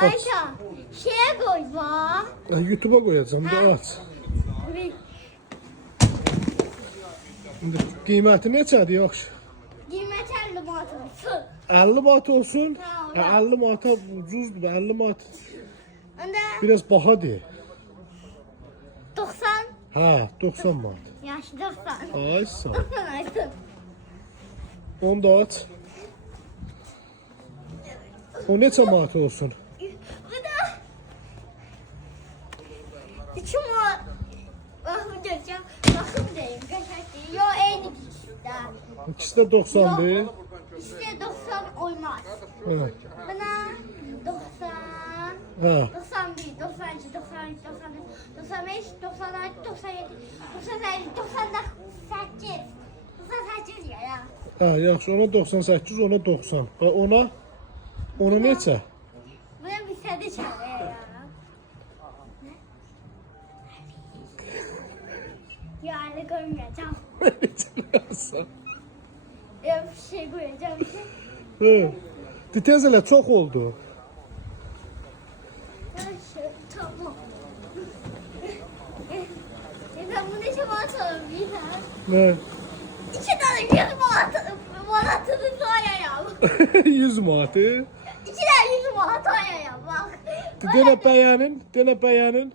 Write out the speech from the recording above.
Ayşe, şeye koy bak. YouTube'a koyacağım da aç. Şimdi qiyməti neçədir yaxşı? Qiymət 50 manat olsun. 50 manat olsun. Ha, Ya olar. 50 manata ucuzdur. 50 manat Onda biraz bahadır. 90. Ha, 90 manat. Yaşı 90. Ay sağ ol. 90 aydır. Onu da aç. O neçə manat olsun? Bu da 2 manat. Bakın göreceğim. Bakın deyim. Göstereyim. Yo eyni işte. İkisi də 90'dır. İşte 90 olmaz. Ha. Buna 90. Ha. 91, 92, 93, 94, 95, 96, 97, 98, 98. 98 ya. Ha, yaxşı. Ona 98, ona 90. Və ona neçə? Buna bir sade çalıyor ya. Yani görmeyeceğim. Ya bir şey koyacağım. Hı. Tez elə çox oldu. Tamam. Ben bunu işe atalım bir tane. Nə? 2 tane 100 manatını sayayım. 100 manatı. 2 tane 100 manat sayayım bak. Denə bəyənin, denə bəyənin.